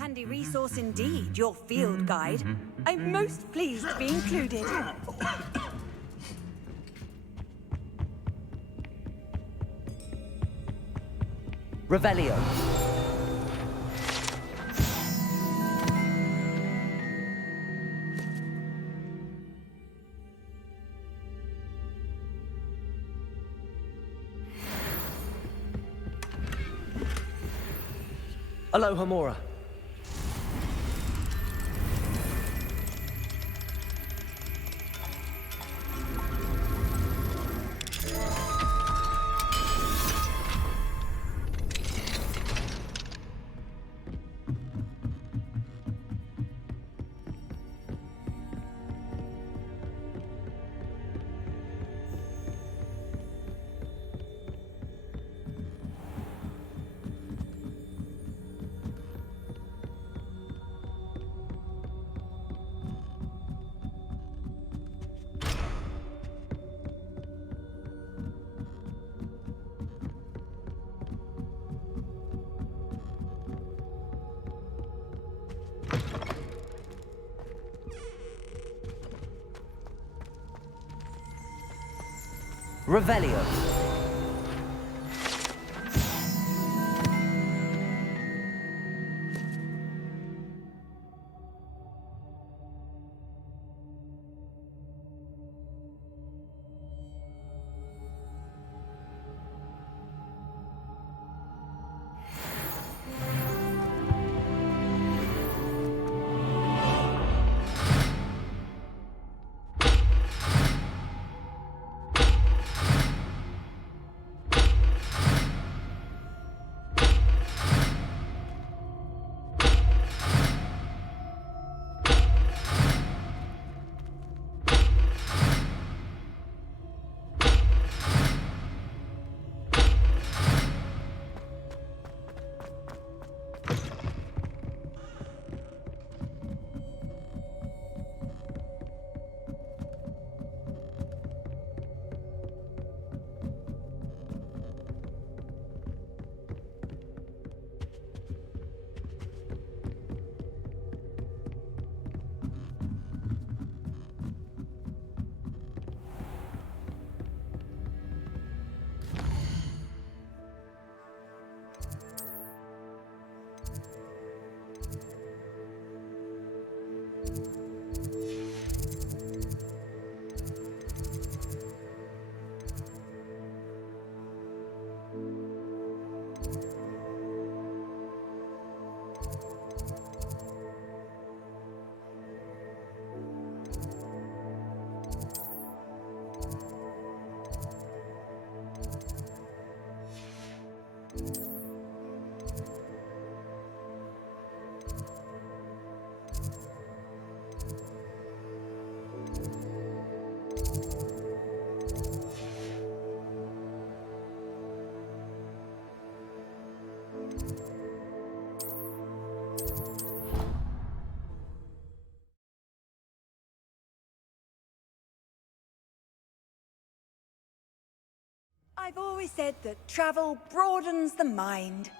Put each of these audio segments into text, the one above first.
Handy resource indeed, your field guide. I'm most pleased to be included. Revelio. Aloha Mora. Revelio. I've always said that travel broadens the mind.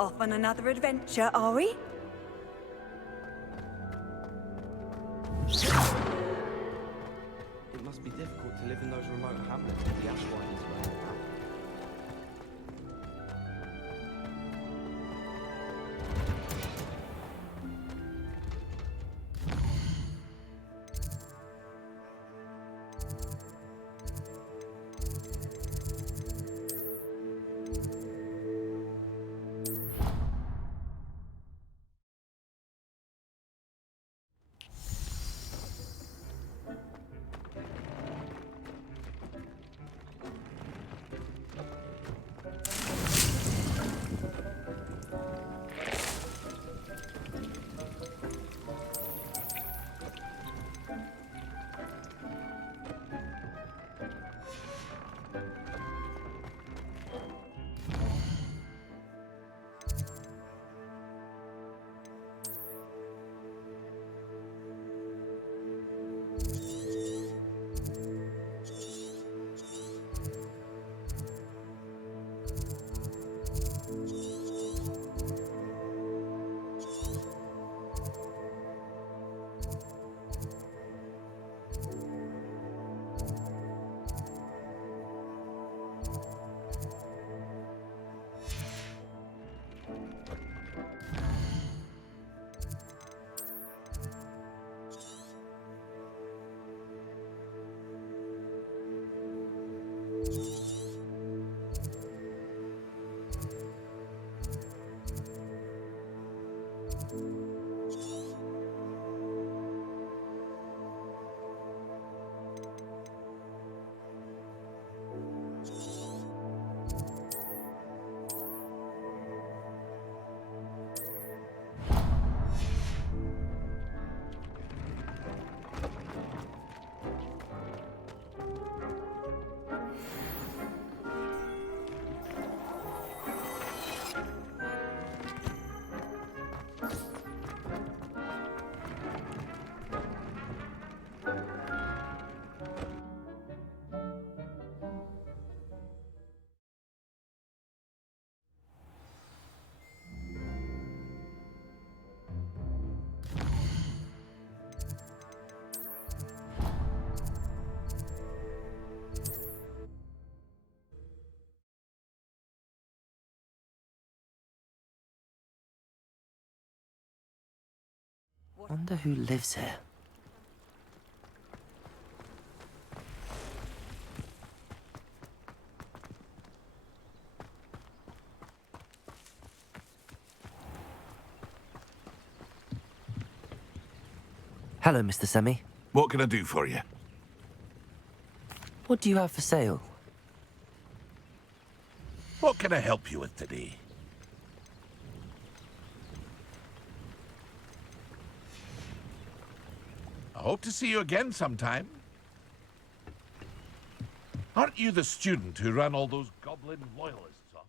Off on another adventure, are we? It must be difficult to live in those remote hamlets with the Ashwine as well. Wonder who lives here. Hello, Mr. Semi. What can I do for you? What do you have for sale? What can I help you with today? I hope to see you again sometime. Aren't you the student who ran all those goblin loyalists off?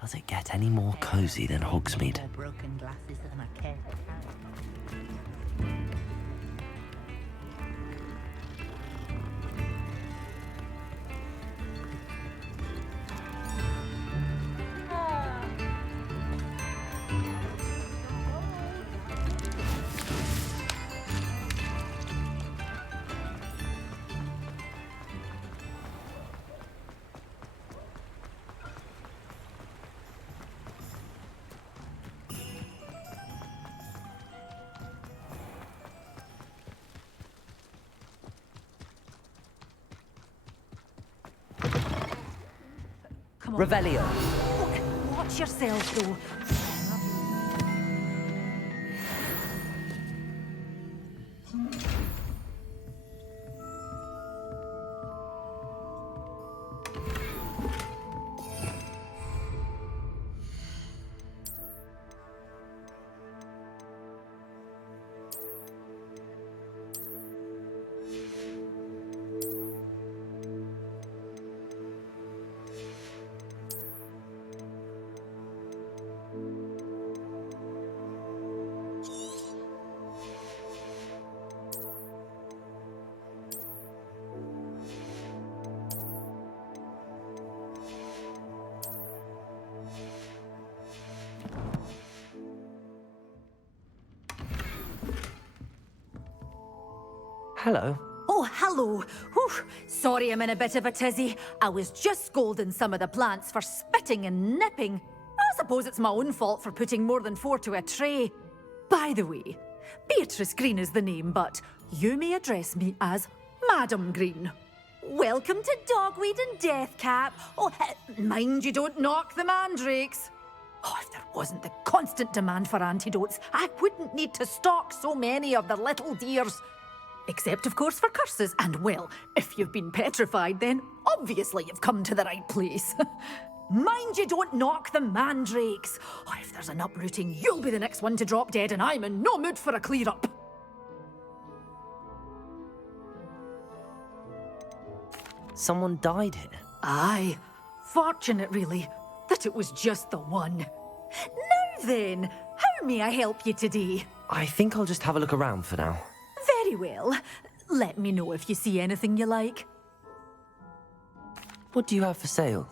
Does it get any more cozy than Hogsmeade? More broken glasses than I care to carry. Come on. Revelio. Watch yourselves, though. Hello. Oh, hello. Whew. Sorry I'm in a bit of a tizzy. I was just scolding some of the plants for spitting and nipping. I suppose it's my own fault for putting more than 4 to a tray. By the way, Beatrice Green is the name, but you may address me as Madam Green. Welcome to Dogweed and Deathcap. Oh, mind you don't knock the mandrakes. Oh, if there wasn't the constant demand for antidotes, I wouldn't need to stock so many of the little dears. Except, of course, for curses. And, well, if you've been petrified, then obviously you've come to the right place. Mind you don't knock the mandrakes. Oh, if there's an uprooting, you'll be the next one to drop dead, and I'm in no mood for a clear-up. Someone died here. Aye. Fortunate, really, that it was just the one. Now then, how may I help you today? I think I'll just have a look around for now. Very well. Let me know if you see anything you like. What do you have for sale?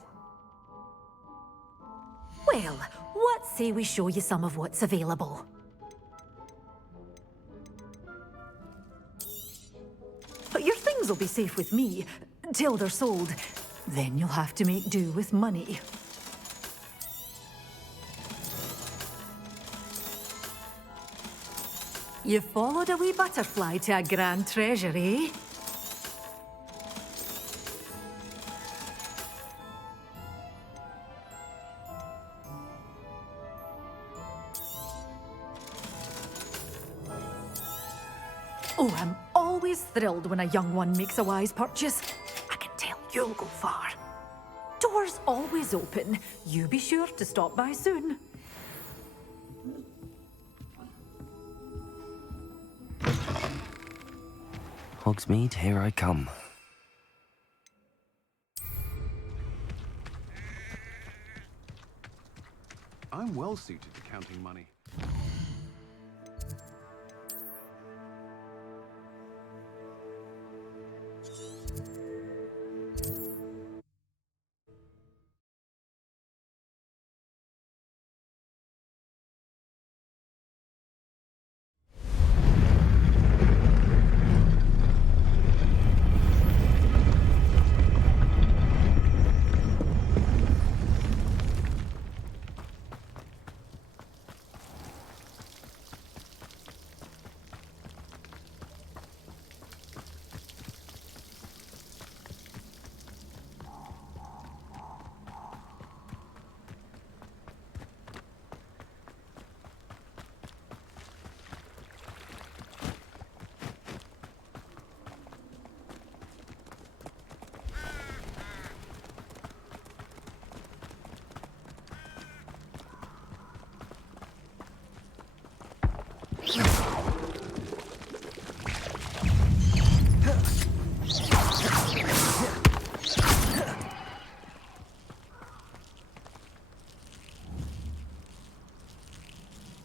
Well, what say we show you some of what's available? But your things will be safe with me, till they're sold. Then you'll have to make do with money. You followed a wee butterfly to a grand treasure, eh? Oh, I'm always thrilled when a young one makes a wise purchase. I can tell you'll go far. Doors always open. You be sure to stop by soon. Hogsmeade, here I come. I'm well suited to counting money.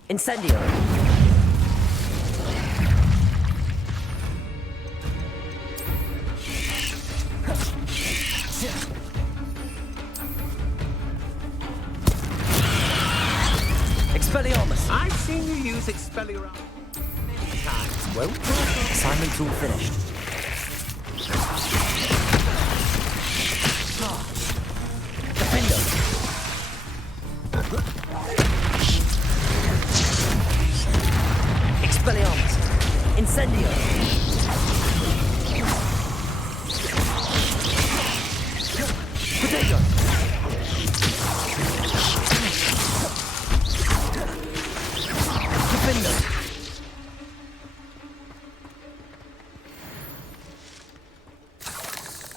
Incendio! Expelliarmus! I've seen you use Expelliarmus many times. Well, assignment's all finished. Defender! Expelliarmus! Incendio! Potato! Defender!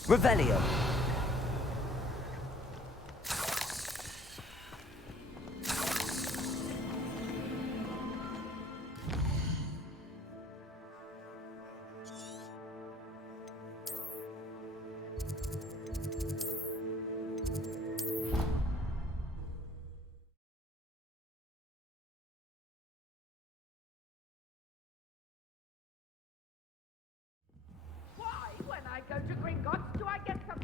Revelio! Why, when I go to Gringotts, do I get some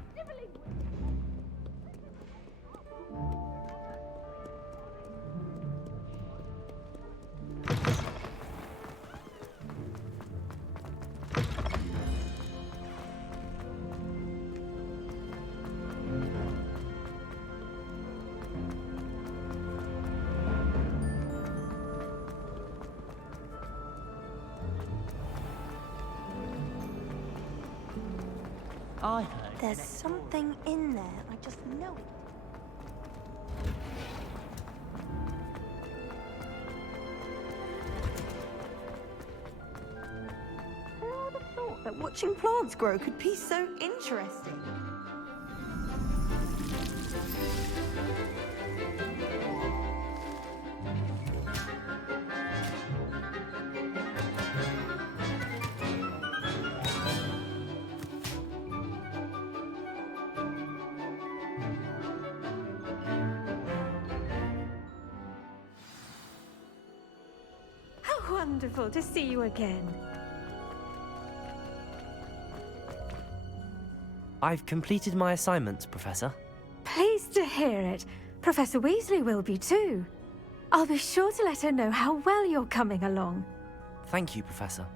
I heard. There's something in there. I just know it. Who would have thought that watching plants grow could be so interesting? How wonderful to see you again. I've completed my assignments, Professor. Pleased to hear it. Professor Weasley will be too. I'll be sure to let her know how well you're coming along. Thank you, Professor.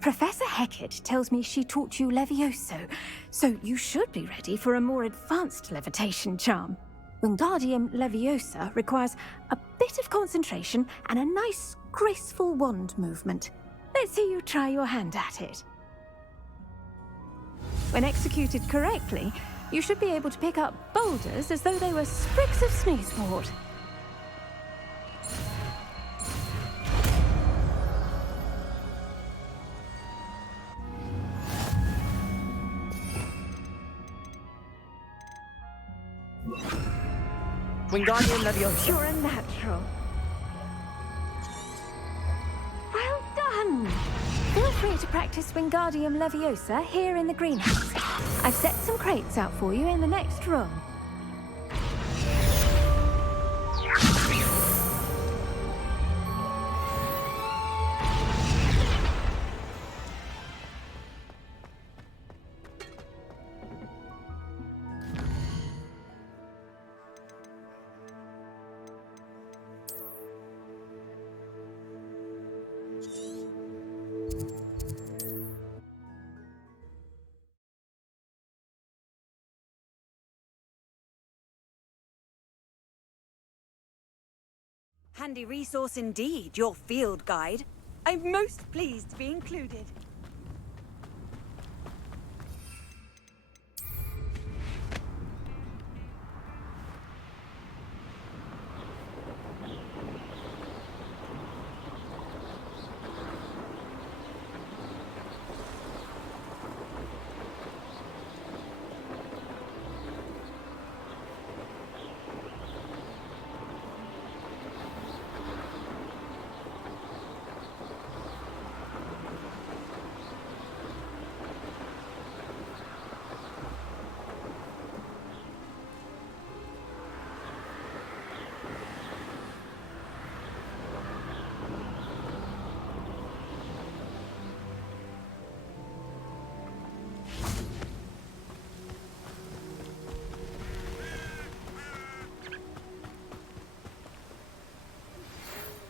Professor Hecat tells me she taught you Levioso, so you should be ready for a more advanced levitation charm. Wingardium Leviosa requires a bit of concentration and a nice, graceful wand movement. Let's see you try your hand at it. When executed correctly, you should be able to pick up boulders as though they were sprigs of sneezewort. Wingardium Leviosa. You're a natural. Well done! Feel free to practice Wingardium Leviosa here in the greenhouse. I've set some crates out for you in the next room. Handy resource indeed, your field guide. I'm most pleased to be included.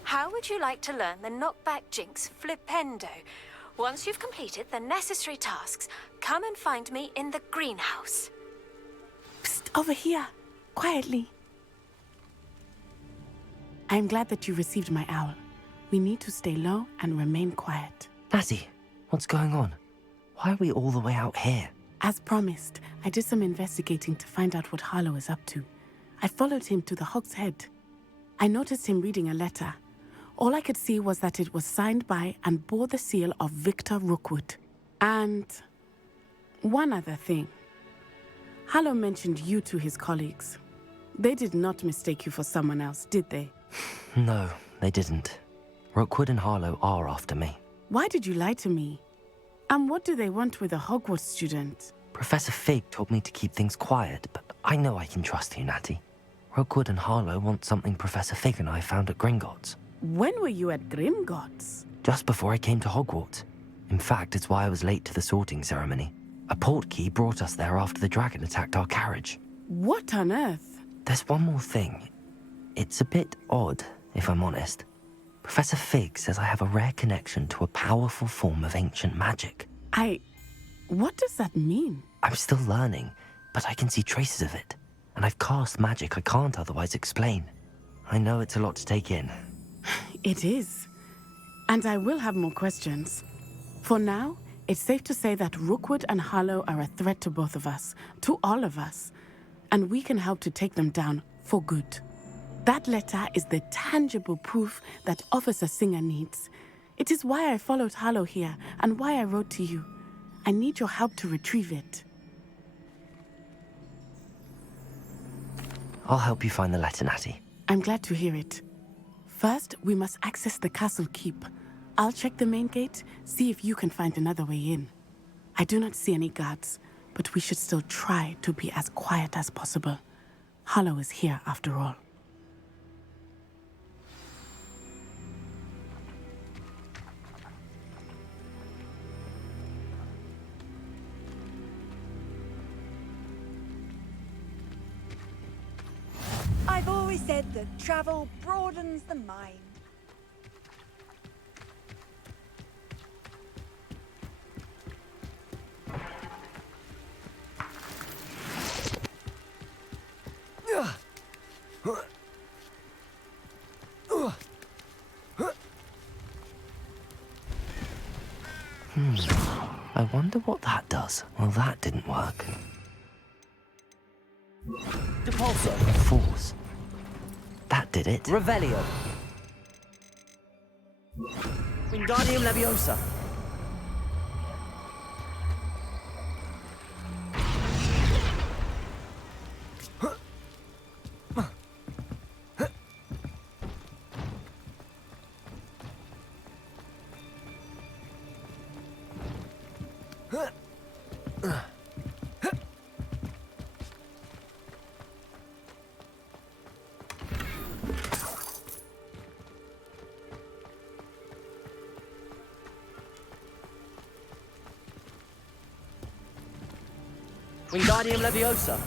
How would you like to learn the knockback jinx flipendo? Once you've completed the necessary tasks, come and find me in the greenhouse. Psst, over here. Quietly. I'm glad that you received my owl. We need to stay low and remain quiet. Natty, what's going on? Why are we all the way out here? As promised, I did some investigating to find out what Harlow is up to. I followed him to the Hog's Head. I noticed him reading a letter. All I could see was that it was signed by and bore the seal of Victor Rookwood. And one other thing. Harlow mentioned you to his colleagues. They did not mistake you for someone else, did they? No, they didn't. Rookwood and Harlow are after me. Why did you lie to me? And what do they want with a Hogwarts student? Professor Fig told me to keep things quiet, but I know I can trust you, Natty. Rookwood and Harlow want something Professor Fig and I found at Gringotts. When were you at Gringotts? Just before I came to Hogwarts. In fact, it's why I was late to the sorting ceremony. A portkey brought us there after the dragon attacked our carriage. What on earth? There's one more thing. It's a bit odd, if I'm honest. Professor Fig says I have a rare connection to a powerful form of ancient magic. What does that mean? I'm still learning, but I can see traces of it. And I've cast magic I can't otherwise explain. I know it's a lot to take in. It is. And I will have more questions. For now, It's safe to say that Rookwood and Harlow are a threat to both of us, to all of us, and we can help to take them down for good. That letter is the tangible proof that Officer Singer needs. It is why I followed Harlow here and why I wrote to you. I need your help to retrieve it. I'll help you find the letter, Natty. I'm glad to hear it. First, we must access the castle keep. I'll check the main gate, see if you can find another way in. I do not see any guards, but we should still try to be as quiet as possible. Harlow is here after all. I've always said that travel broadens the mind. I wonder what that does. Well, that didn't work. Depulso. Force. That did it. Revelio. Wingardium Leviosa. Wingardium Leviosa.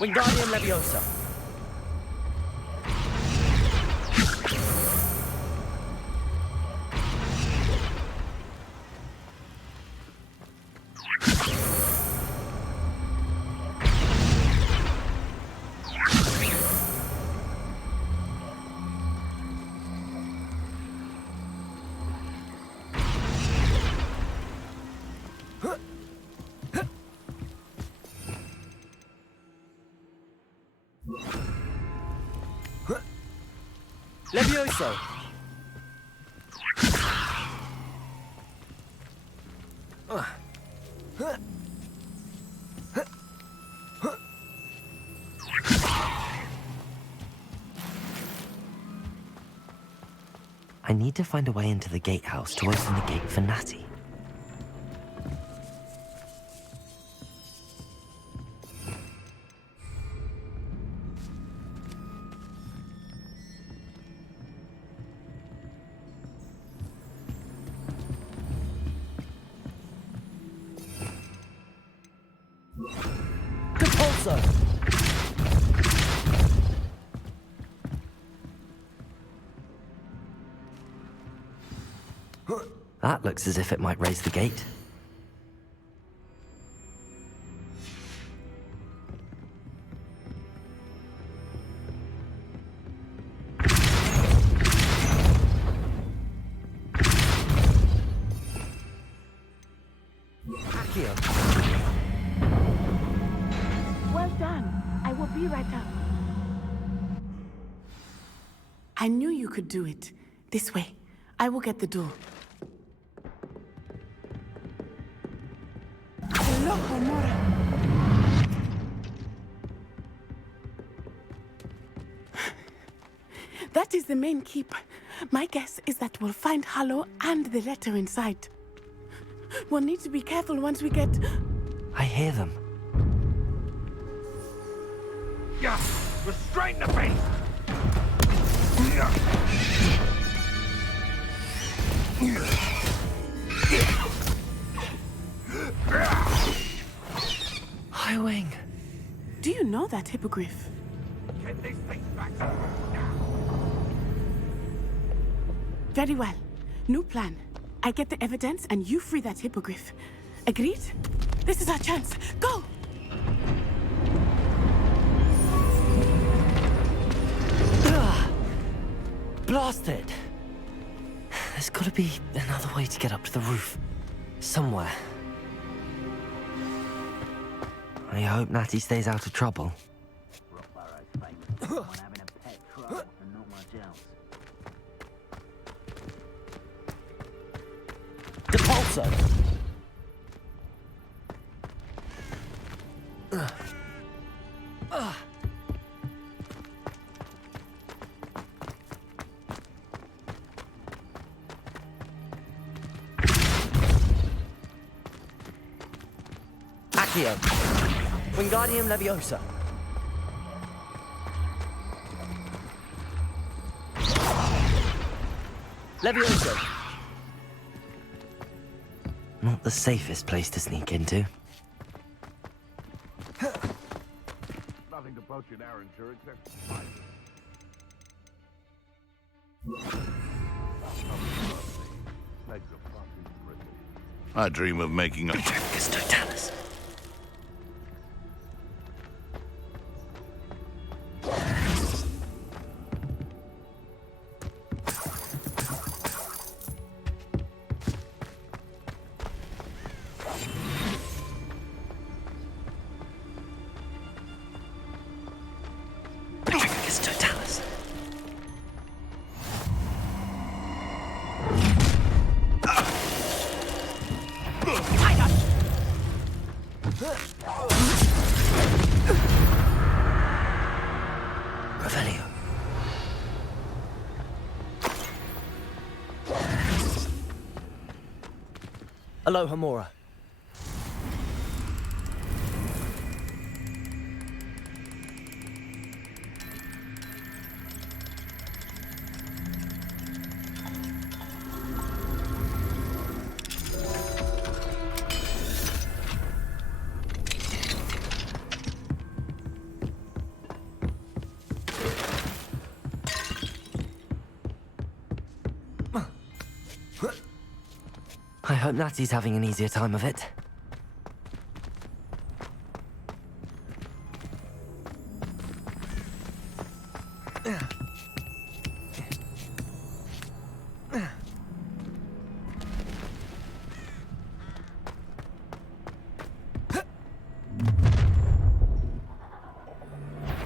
Wingardium Leviosa. Levioso. I need to find a way into the gatehouse to open the gate for Natty. Depulso. That looks as if it might raise the gate. Accio. Well done. I will be right up. I knew you could do it. This way. I will get the door. That is the main keep. My guess is that we'll find Harlow and the letter inside. We'll need to be careful once we get... I hear them. Yeah, restrain the beast! Skywing. Do you know that hippogriff? Get these things back. Very well. New plan. I get the evidence and you free that hippogriff. Agreed? This is our chance. Go! Blasted! There's gotta be another way to get up to the roof. Somewhere. I hope Natty stays out of trouble. Depulso! Accio. Wingardium Leviosa. Leviosa. Not the safest place to sneak into. Nothing to poach in Arranger except I dream of making a Totalis. Totalis. Revelio. Aloha Mora. I hope Natty's having an easier time of it.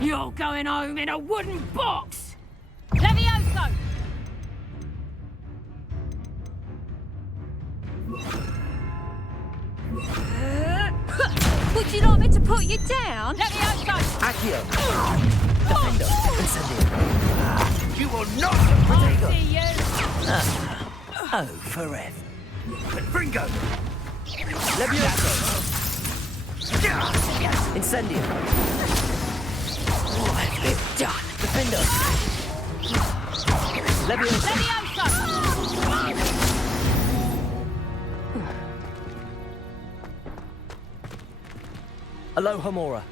You're going home in a wooden box! Levioso! Would you like me to put you down? Levioso! Accio. Defendo. Incendio. You will not! I'll see you! Oh, forever. Fringo! Levioso. Incendio. What have you done? Defendo. Levioso. Levioso! Aloha Mora.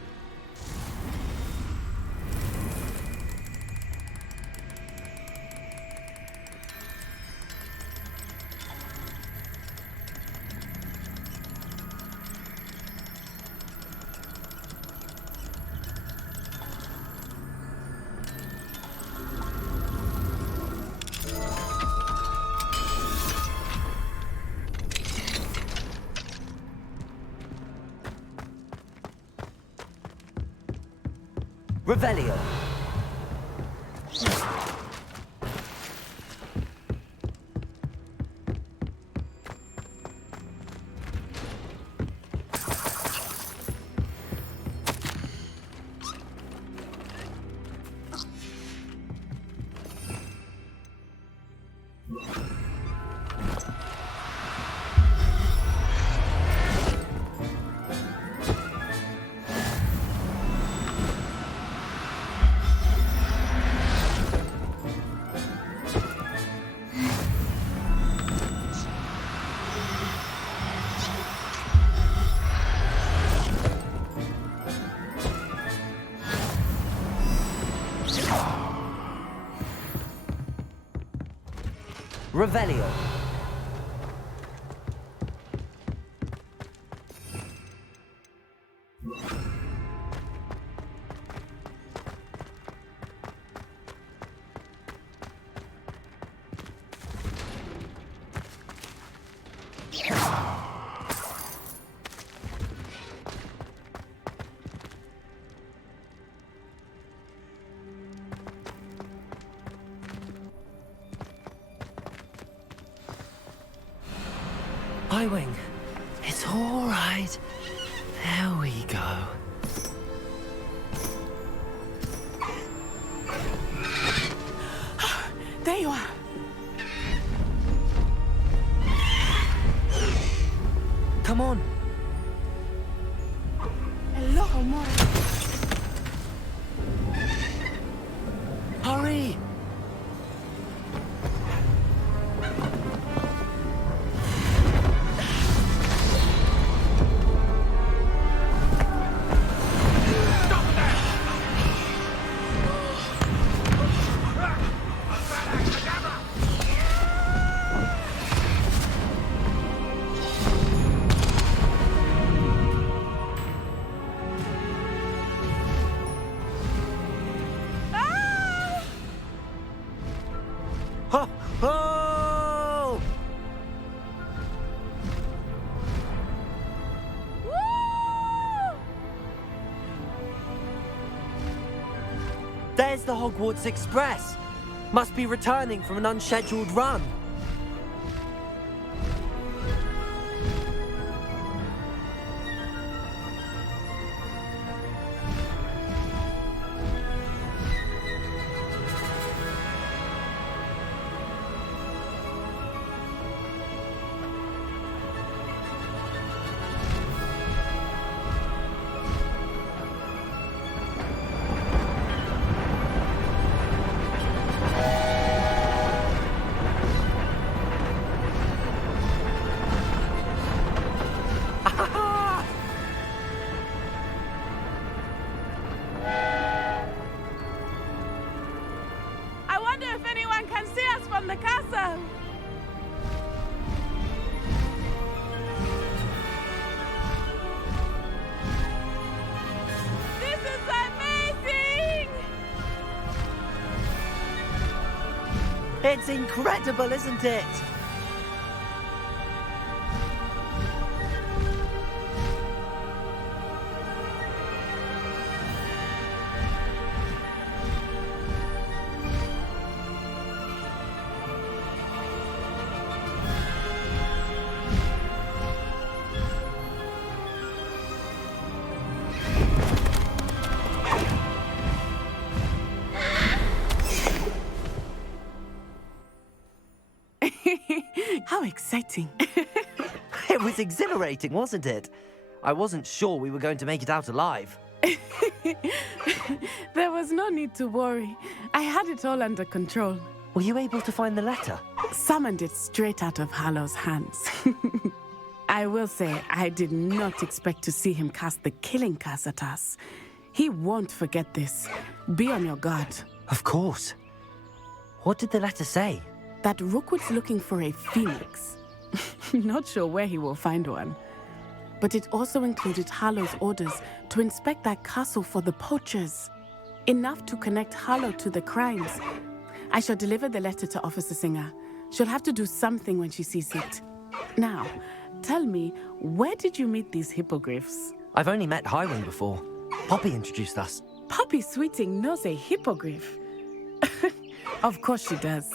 Revelio. Revelio. Highwing, it's all right. There we go. There you are. Come on. Hello, more. Hurry! Ho! Ho! There's the Hogwarts Express. Must be returning from an unscheduled run. I wonder if anyone can see us from the castle. This is amazing! It's incredible, isn't it? How exciting. It was exhilarating, wasn't it? I wasn't sure we were going to make it out alive. There was no need to worry. I had it all under control. Were you able to find the letter? Summoned it straight out of Harlow's hands. I will say, I did not expect to see him cast the killing curse at us. He won't forget this. Be on your guard. Of course. What did the letter say? That Rookwood's looking for a phoenix. Not sure where he will find one. But it also included Harlow's orders to inspect that castle for the poachers. Enough to connect Harlow to the crimes. I shall deliver the letter to Officer Singer. She'll have to do something when she sees it. Now, tell me, where did you meet these hippogriffs? I've only met Highwing before. Poppy introduced us. Poppy Sweeting knows a hippogriff. Of course she does.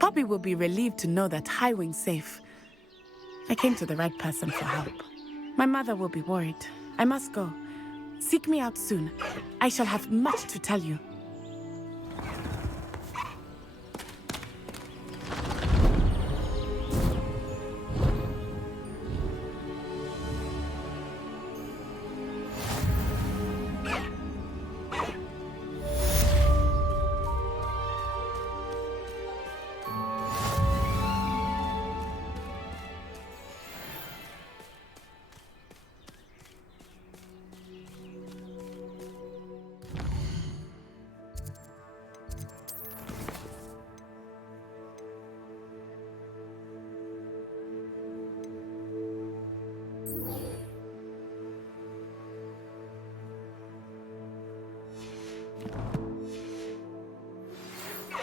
Poppy will be relieved to know that Highwing's safe. I came to the right person for help. My mother will be worried. I must go. Seek me out soon. I shall have much to tell you.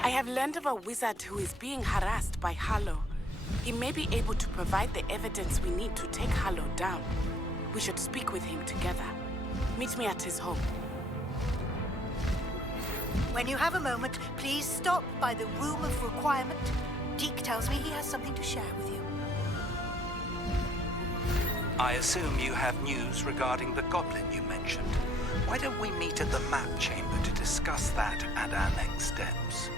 I have learned of a wizard who is being harassed by Harlow. He may be able to provide the evidence we need to take Harlow down. We should speak with him together. Meet me at his home. When you have a moment, please stop by the Room of Requirement. Deke tells me he has something to share with you. I assume you have news regarding the goblin you mentioned. Why don't we meet at the map chamber to discuss that and our next steps?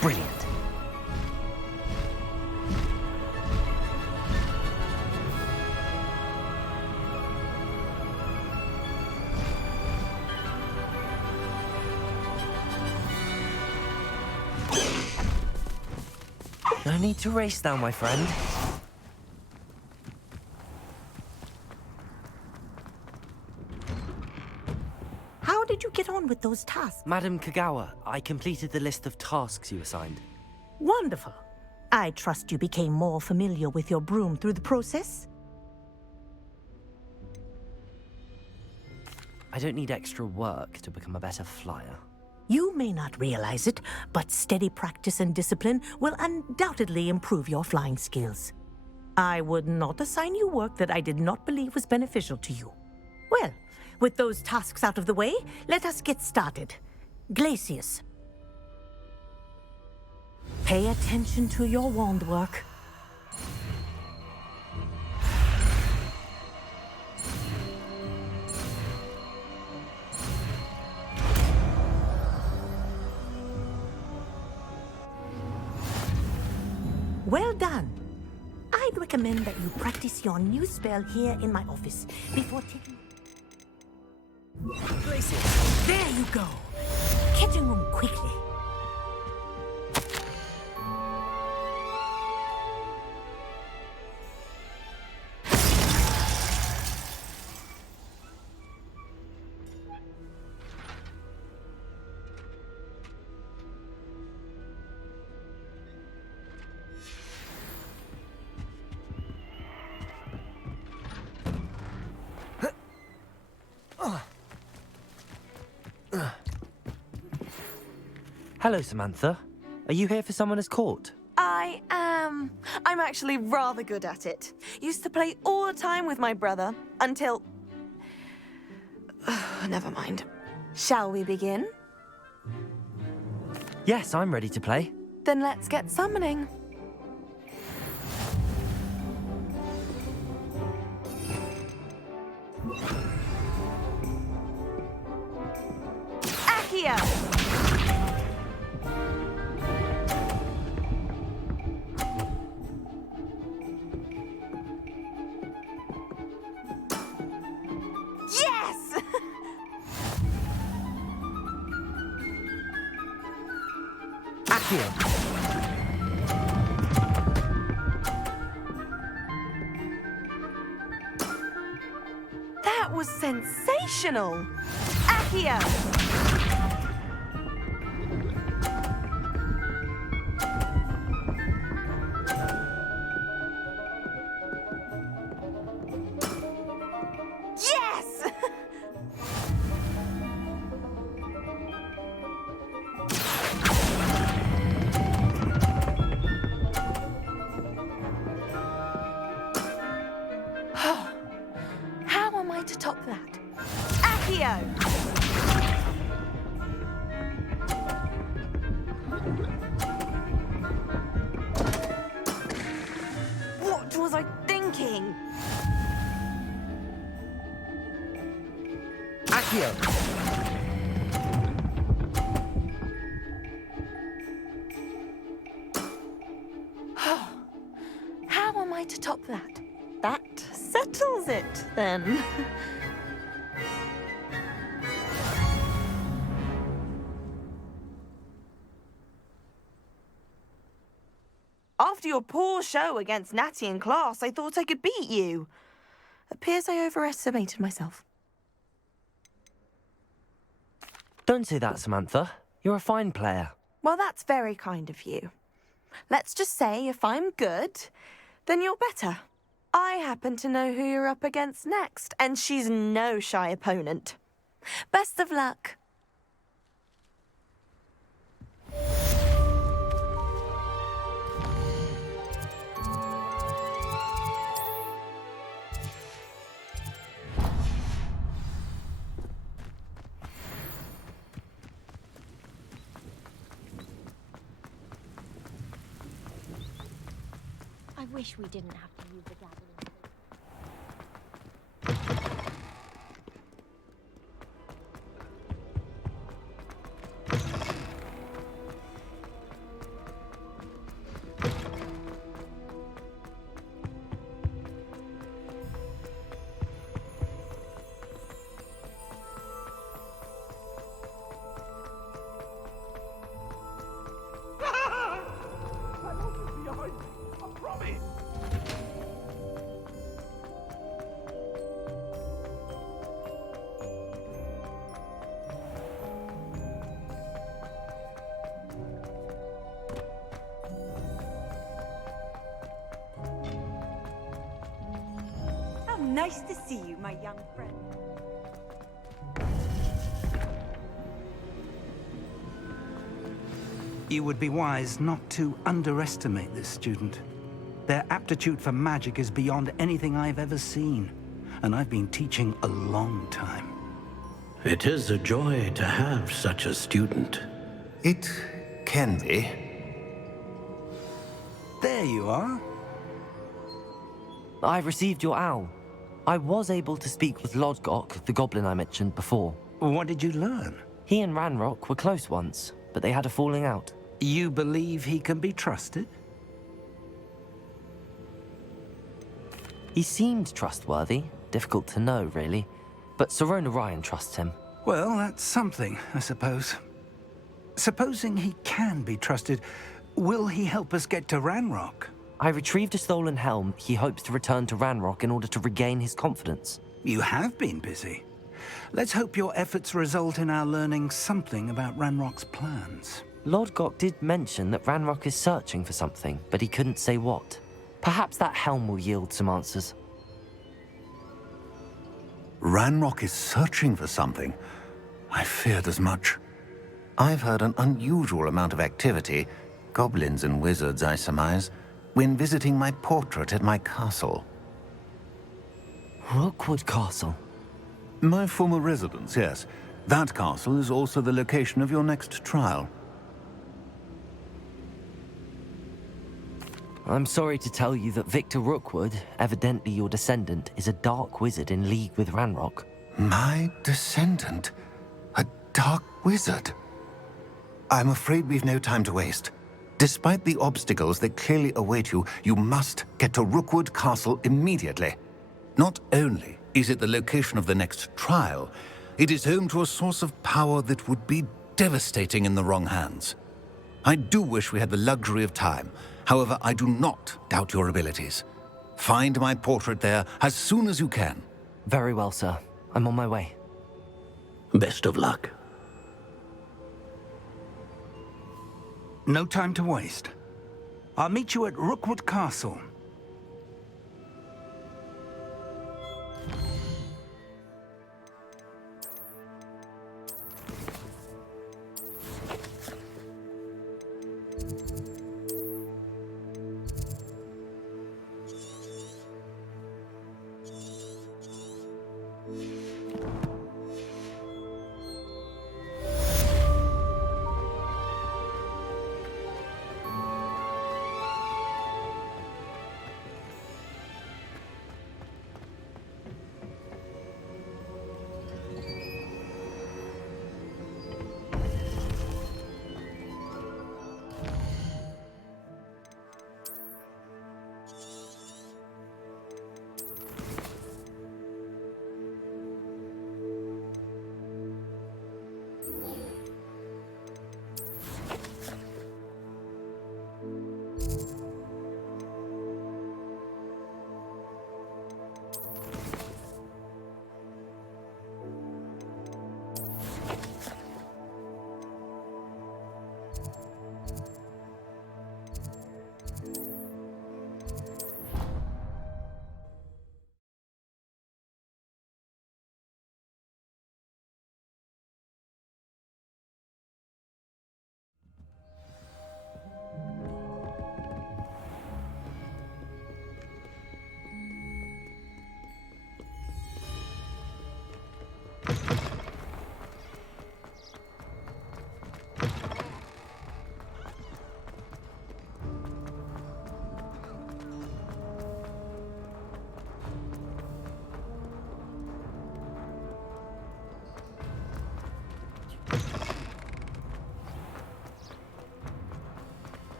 Brilliant. No need to race now, my friend. with those tasks? Madam Kagawa, I completed the list of tasks you assigned. Wonderful. I trust you became more familiar with your broom through the process? I don't need extra work to become a better flyer. You may not realize it, but steady practice and discipline will undoubtedly improve your flying skills. I would not assign you work that I did not believe was beneficial to you. Well, with those tasks out of the way, let us get started. Glacius. Pay attention to your wand work. Well done. I'd recommend that you practice your new spell here in my office before taking... Glacius! There you go. Catching room quickly. Hello, Samantha. Are you here for Summoner's Court? I am. I'm actually rather good at it. Used to play all the time with my brother until... Never mind. Shall we begin? Yes, I'm ready to play. Then let's get summoning. Accio! Yes! Accio! That was sensational! Accio! Yes! How am I to top that? Accio! What was I thinking? Accio! How am I to top that? That settles it, then. After your poor show against Natty in class, I thought I could beat you. Appears I overestimated myself. Don't say that, Samantha. You're a fine player. Well, that's very kind of you. Let's just say if I'm good, then you're better. I happen to know who you're up against next, and she's no shy opponent. Best of luck. I wish we didn't have to use the gathering. Nice to see you, my young friend. You would be wise not to underestimate this student. Their aptitude for magic is beyond anything I've ever seen, and I've been teaching a long time. It is a joy to have such a student. It can be. There you are. I received your owl. I was able to speak with Lodgok, the goblin I mentioned before. What did you learn? He and Ranrock were close once, but they had a falling out. You believe he can be trusted? He seemed trustworthy. Difficult to know, really. But Sirona Ryan trusts him. Well, that's something, I suppose. Supposing he can be trusted, will he help us get to Ranrock? I retrieved a stolen helm. He hopes to return to Ranrock in order to regain his confidence. You have been busy. Let's hope your efforts result in our learning something about Ranrock's plans. Lodgok did mention that Ranrock is searching for something, but he couldn't say what. Perhaps that helm will yield some answers. Ranrock is searching for something. I feared as much. I've heard an unusual amount of activity, goblins and wizards, I surmise, when visiting my portrait at my castle. Rookwood Castle? My former residence, yes. That castle is also the location of your next trial. I'm sorry to tell you that Victor Rookwood, evidently your descendant, is a dark wizard in league with Ranrock. My descendant? A dark wizard? I'm afraid we've no time to waste. Despite the obstacles that clearly await you, you must get to Rookwood Castle immediately. Not only is it the location of the next trial, it is home to a source of power that would be devastating in the wrong hands. I do wish we had the luxury of time. However, I do not doubt your abilities. Find my portrait there as soon as you can. Very well, sir. I'm on my way. Best of luck. No time to waste. I'll meet you at Rookwood Castle.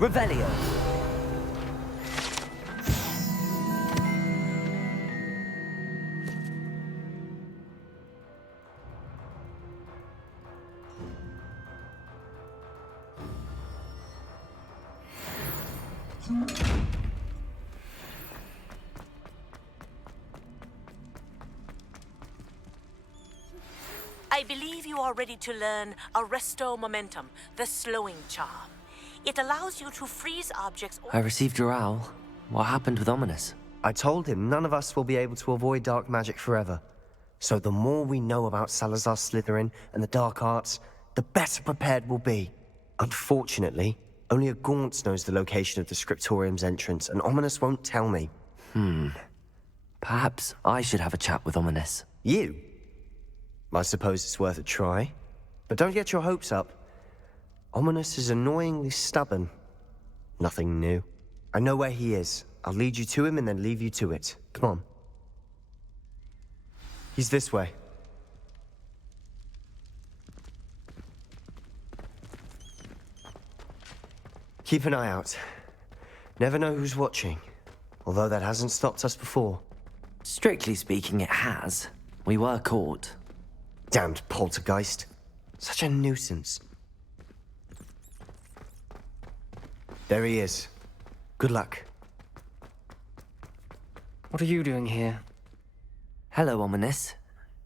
Revelio. I believe you are ready to learn Arresto Momentum, the slowing charm. It allows you to freeze objects. I received your owl. What happened with Ominous? I told him none of us will be able to avoid dark magic forever. So the more we know about Salazar Slytherin and the dark arts, the better prepared we'll be. Unfortunately, only a Gaunt knows the location of the Scriptorium's entrance, and Ominous won't tell me. Perhaps I should have a chat with Ominous. You? I suppose it's worth a try. But don't get your hopes up. Ominous is annoyingly stubborn. Nothing new. I know where he is. I'll lead you to him and then leave you to it. Come on. He's this way. Keep an eye out. Never know who's watching. Although that hasn't stopped us before. Strictly speaking, it has. We were caught. Damned poltergeist. Such a nuisance. There he is. Good luck. What are you doing here? Hello, Ominous.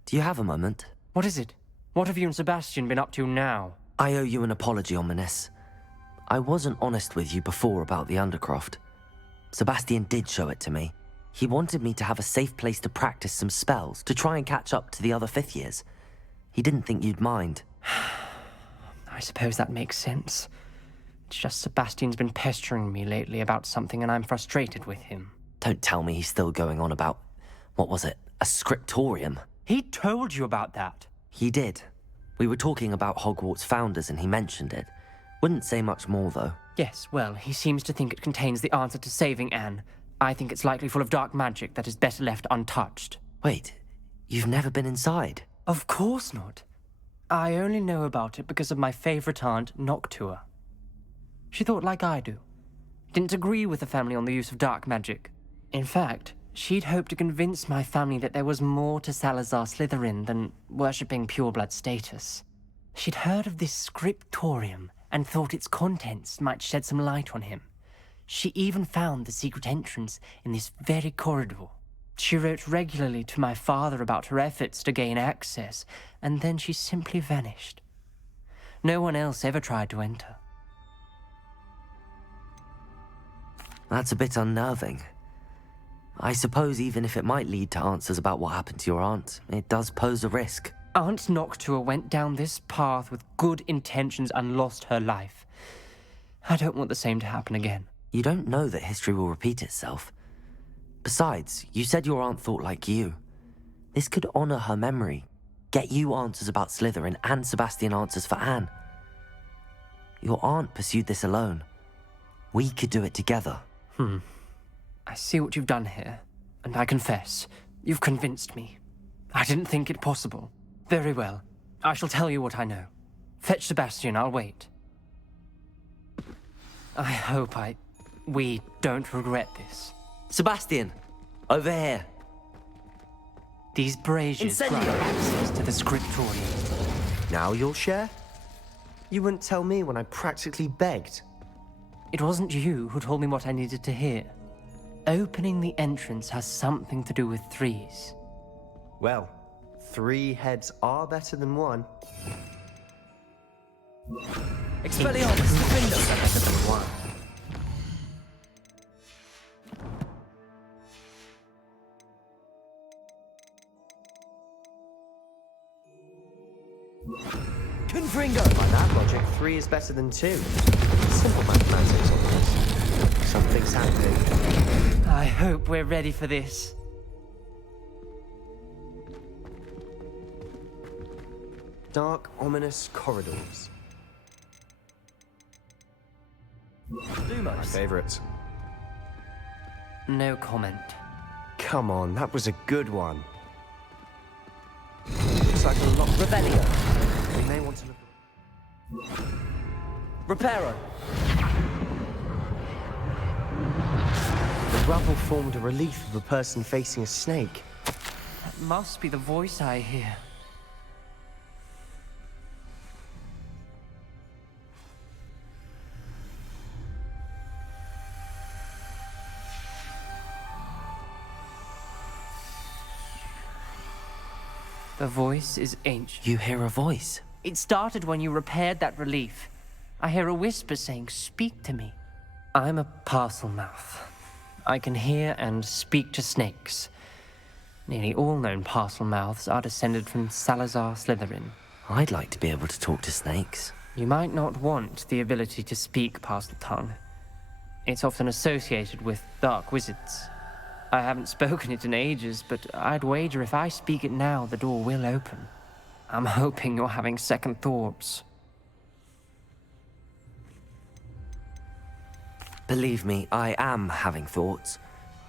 Do you have a moment? What is it? What have you and Sebastian been up to now? I owe you an apology, Ominous. I wasn't honest with you before about the Undercroft. Sebastian did show it to me. He wanted me to have a safe place to practice some spells, to try and catch up to the other fifth years. He didn't think you'd mind. I suppose that makes sense. It's just Sebastian's been pestering me lately about something and I'm frustrated with him. Don't tell me he's still going on about, what was it, a scriptorium? He told you about that. He did. We were talking about Hogwarts founders and he mentioned it. Wouldn't say much more, though. Yes, well, he seems to think it contains the answer to saving Anne. I think it's likely full of dark magic that is better left untouched. Wait, you've never been inside? Of course not. I only know about it because of my favorite aunt, Noctua. She thought like I do. Didn't agree with the family on the use of dark magic. In fact, she'd hoped to convince my family that there was more to Salazar Slytherin than worshipping pureblood status. She'd heard of this scriptorium and thought its contents might shed some light on him. She even found the secret entrance in this very corridor. She wrote regularly to my father about her efforts to gain access, and then she simply vanished. No one else ever tried to enter. That's a bit unnerving. I suppose even if it might lead to answers about what happened to your aunt, it does pose a risk. Aunt Noctua went down this path with good intentions and lost her life. I don't want the same to happen again. You don't know that history will repeat itself. Besides, you said your aunt thought like you. This could honor her memory, get you answers about Slytherin and Sebastian answers for Anne. Your aunt pursued this alone. We could do it together. I see what you've done here, and I confess, you've convinced me. I didn't think it possible. Very well. I shall tell you what I know. Fetch Sebastian, I'll wait. I hope we don't regret this. Sebastian! Over here! These braziers grant access to the scriptorium. Now you'll share? You wouldn't tell me when I practically begged. It wasn't you who told me what I needed to hear. Opening the entrance has something to do with threes. Well, 3 heads are better than 1. Expelliarmus, defend us better than 1. Confringo! By that logic, 3 is better than 2. Simple mathematics on this. Something's happening. I hope we're ready for this. Dark, ominous corridors. Lumos. My favorite. No comment. Come on, that was a good one. Looks like a lot. Revelio. We may want to look. Reparo. The rubble formed a relief of a person facing a snake. That must be the voice I hear. The voice is ancient. You hear a voice? It started when you repaired that relief. I hear a whisper saying, "Speak to me." I'm a parcel mouth. I can hear and speak to snakes. Nearly all known parcel mouths are descended from Salazar Slytherin. I'd like to be able to talk to snakes. You might not want the ability to speak parcel tongue. It's often associated with dark wizards. I haven't spoken it in ages, but I'd wager if I speak it now, the door will open. I'm hoping you're having second thoughts. Believe me, I am having thoughts,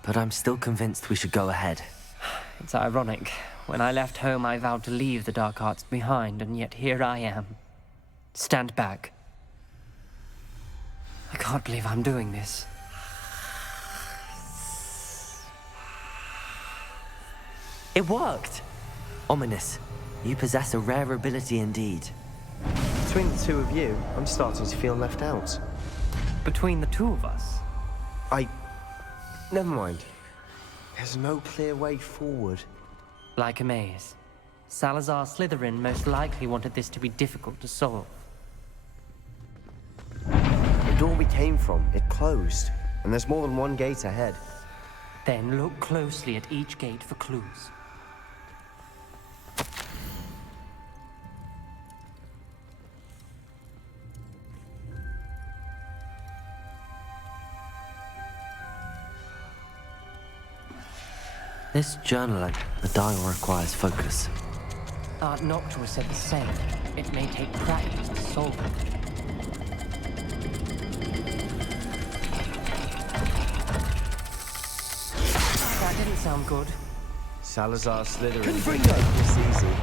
but I'm still convinced we should go ahead. It's ironic. When I left home, I vowed to leave the dark arts behind, and yet here I am. Stand back. I can't believe I'm doing this. It worked! Ominous, you possess a rare ability indeed. Between the two of you, I'm starting to feel left out. Between the two of us? Never mind. There's no clear way forward. Like a maze. Salazar Slytherin most likely wanted this to be difficult to solve. The door we came from, it closed. And there's more than one gate ahead. Then look closely at each gate for clues. This journal, the dial requires focus. Art Noctua said the same. It may take practice to solve it. That didn't sound good. Salazar Slytherin. It's easy.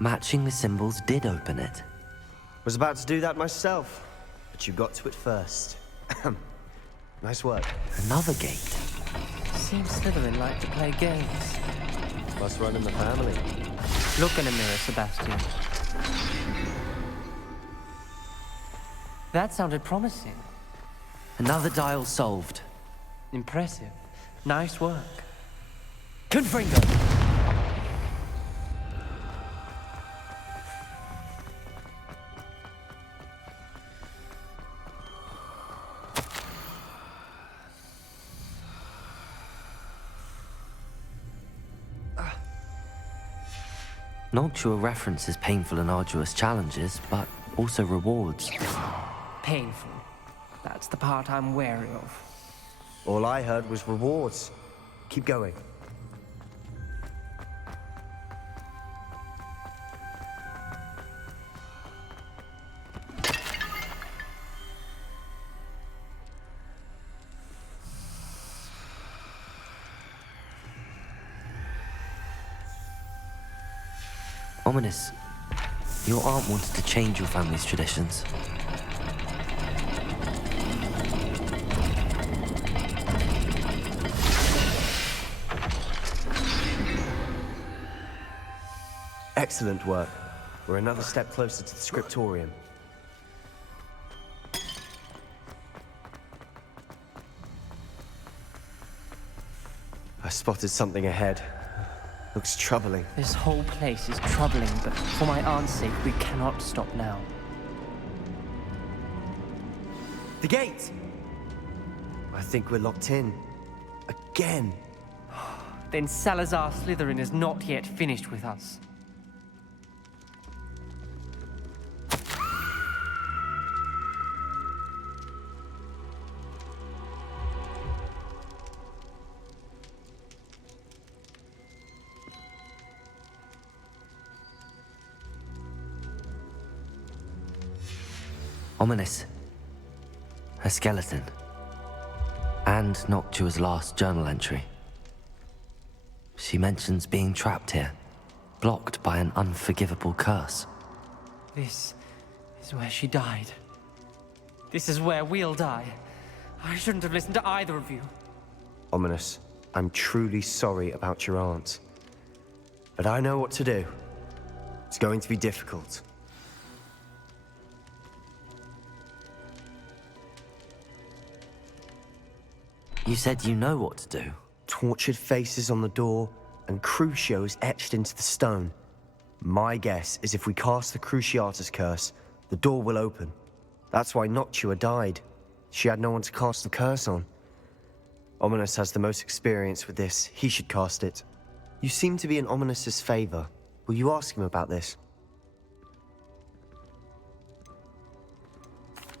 Matching the symbols did open it. Was about to do that myself, but you got to it first. Nice work. Another gate. Seems Slytherin like to play games. Must run in the family. Look in a mirror, Sebastian. That sounded promising. Another dial solved. Impressive. Nice work. Confringo! Noctua references painful and arduous challenges, but also rewards. Painful. That's the part I'm wary of. All I heard was rewards. Keep going. Ominous, your aunt wanted to change your family's traditions. Excellent work. We're another step closer to the scriptorium. I spotted something ahead. Looks troubling. This whole place is troubling, but for my aunt's sake, we cannot stop now. The gate! I think we're locked in. Again. Then Salazar Slytherin is not yet finished with us. Ominous. A skeleton. And Noctua's last journal entry. She mentions being trapped here. blocked by an unforgivable curse. This is where she died. This is where we'll die. I shouldn't have listened to either of you. Ominous, I'm truly sorry about your aunt. But I know what to do. It's going to be difficult. You said you know what to do. Tortured faces on the door, and Crucios etched into the stone. My guess is if we cast the Cruciatus curse, the door will open. That's why Noctua died. She had no one to cast the curse on. Ominous has the most experience with this. He should cast it. You seem to be in Ominous's favor. Will you ask him about this?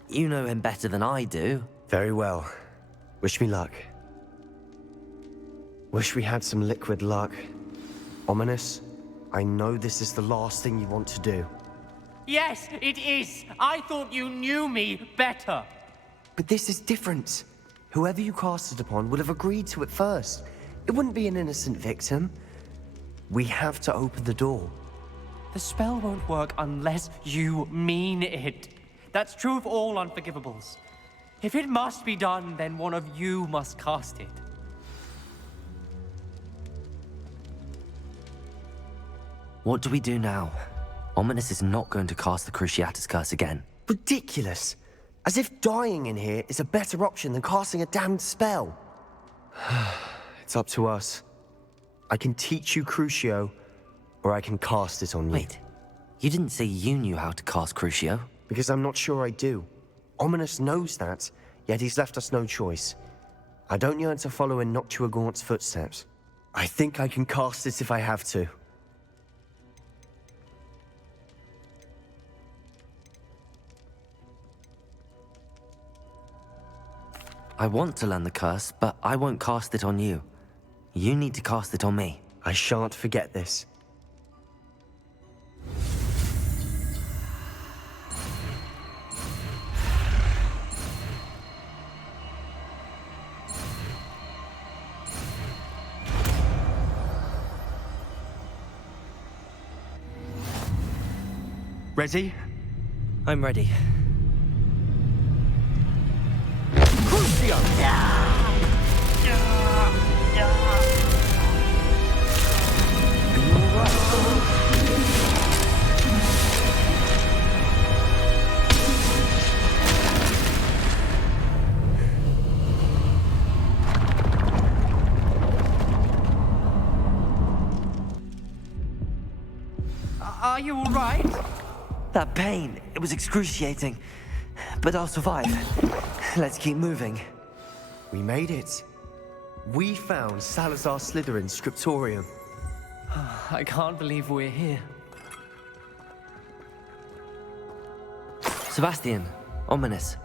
You know him better than I do. Very well. Wish me luck. Wish we had some liquid luck. Ominous, I know this is the last thing you want to do. Yes, it is. I thought you knew me better. But this is different. Whoever you cast it upon would have agreed to it first. It wouldn't be an innocent victim. We have to open the door. The spell won't work unless you mean it. That's true of all unforgivables. If it must be done, then one of you must cast it. What do we do now? Ominous is not going to cast the Cruciatus curse again. Ridiculous. As if dying in here is a better option than casting a damned spell. It's up to us. I can teach you Crucio, or I can cast it on you. Wait, you didn't say you knew how to cast Crucio? Because I'm not sure I do. Ominous knows that, yet he's left us no choice. I don't yearn to follow in Noctua Gaunt's footsteps. I think I can cast it if I have to. I want to learn the curse, but I won't cast it on you. You need to cast it on me. I shan't forget this. Ready? I'm ready. Crucio! Are you all right? That pain, it was excruciating. But I'll survive. Let's keep moving. We made it. We found Salazar Slytherin's scriptorium. I can't believe we're here. Sebastian, Ominous.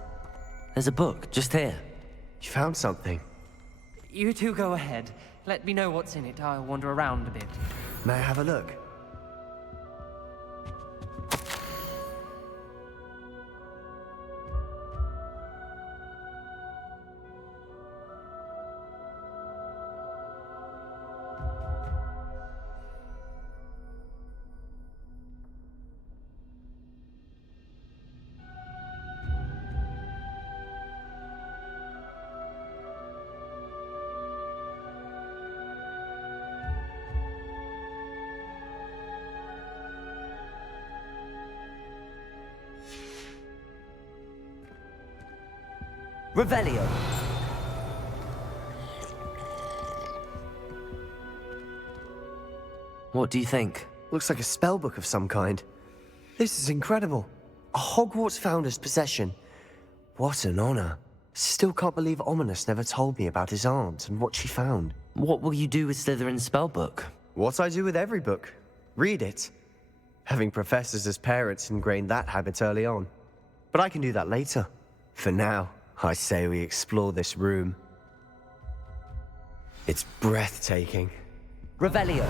There's a book just here. You found something? You two go ahead. Let me know what's in it. I'll wander around a bit. May I have a look? Revelio. What do you think? Looks like a spellbook of some kind. This is incredible. A Hogwarts founder's possession. What an honor. Still can't believe Ominous never told me about his aunt and what she found. What will you do with Slytherin's spellbook? What I do with every book. Read it. Having professors as parents ingrained that habit early on. But I can do that later. For now, I say we explore this room. It's breathtaking. Revelio.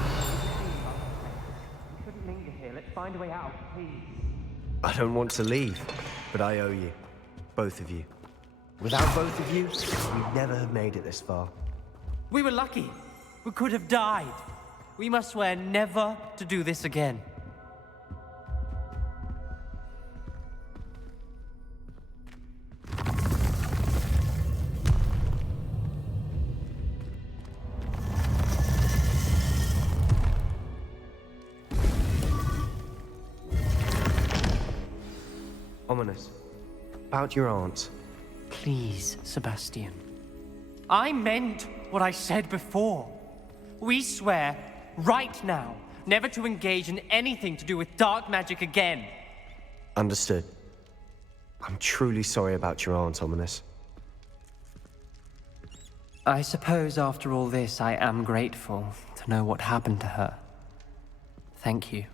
We shouldn't linger here. Let's find a way out, please. I don't want to leave, but I owe you. Both of you. Without both of you, we'd never have made it this far. We were lucky. We could have died. We must swear never to do this again. Ominous. About your aunt. Please, Sebastian. I meant what I said before. We swear, right now, never to engage in anything to do with dark magic again. Understood. I'm truly sorry about your aunt, Ominous. I suppose after all this, I am grateful to know what happened to her. Thank you.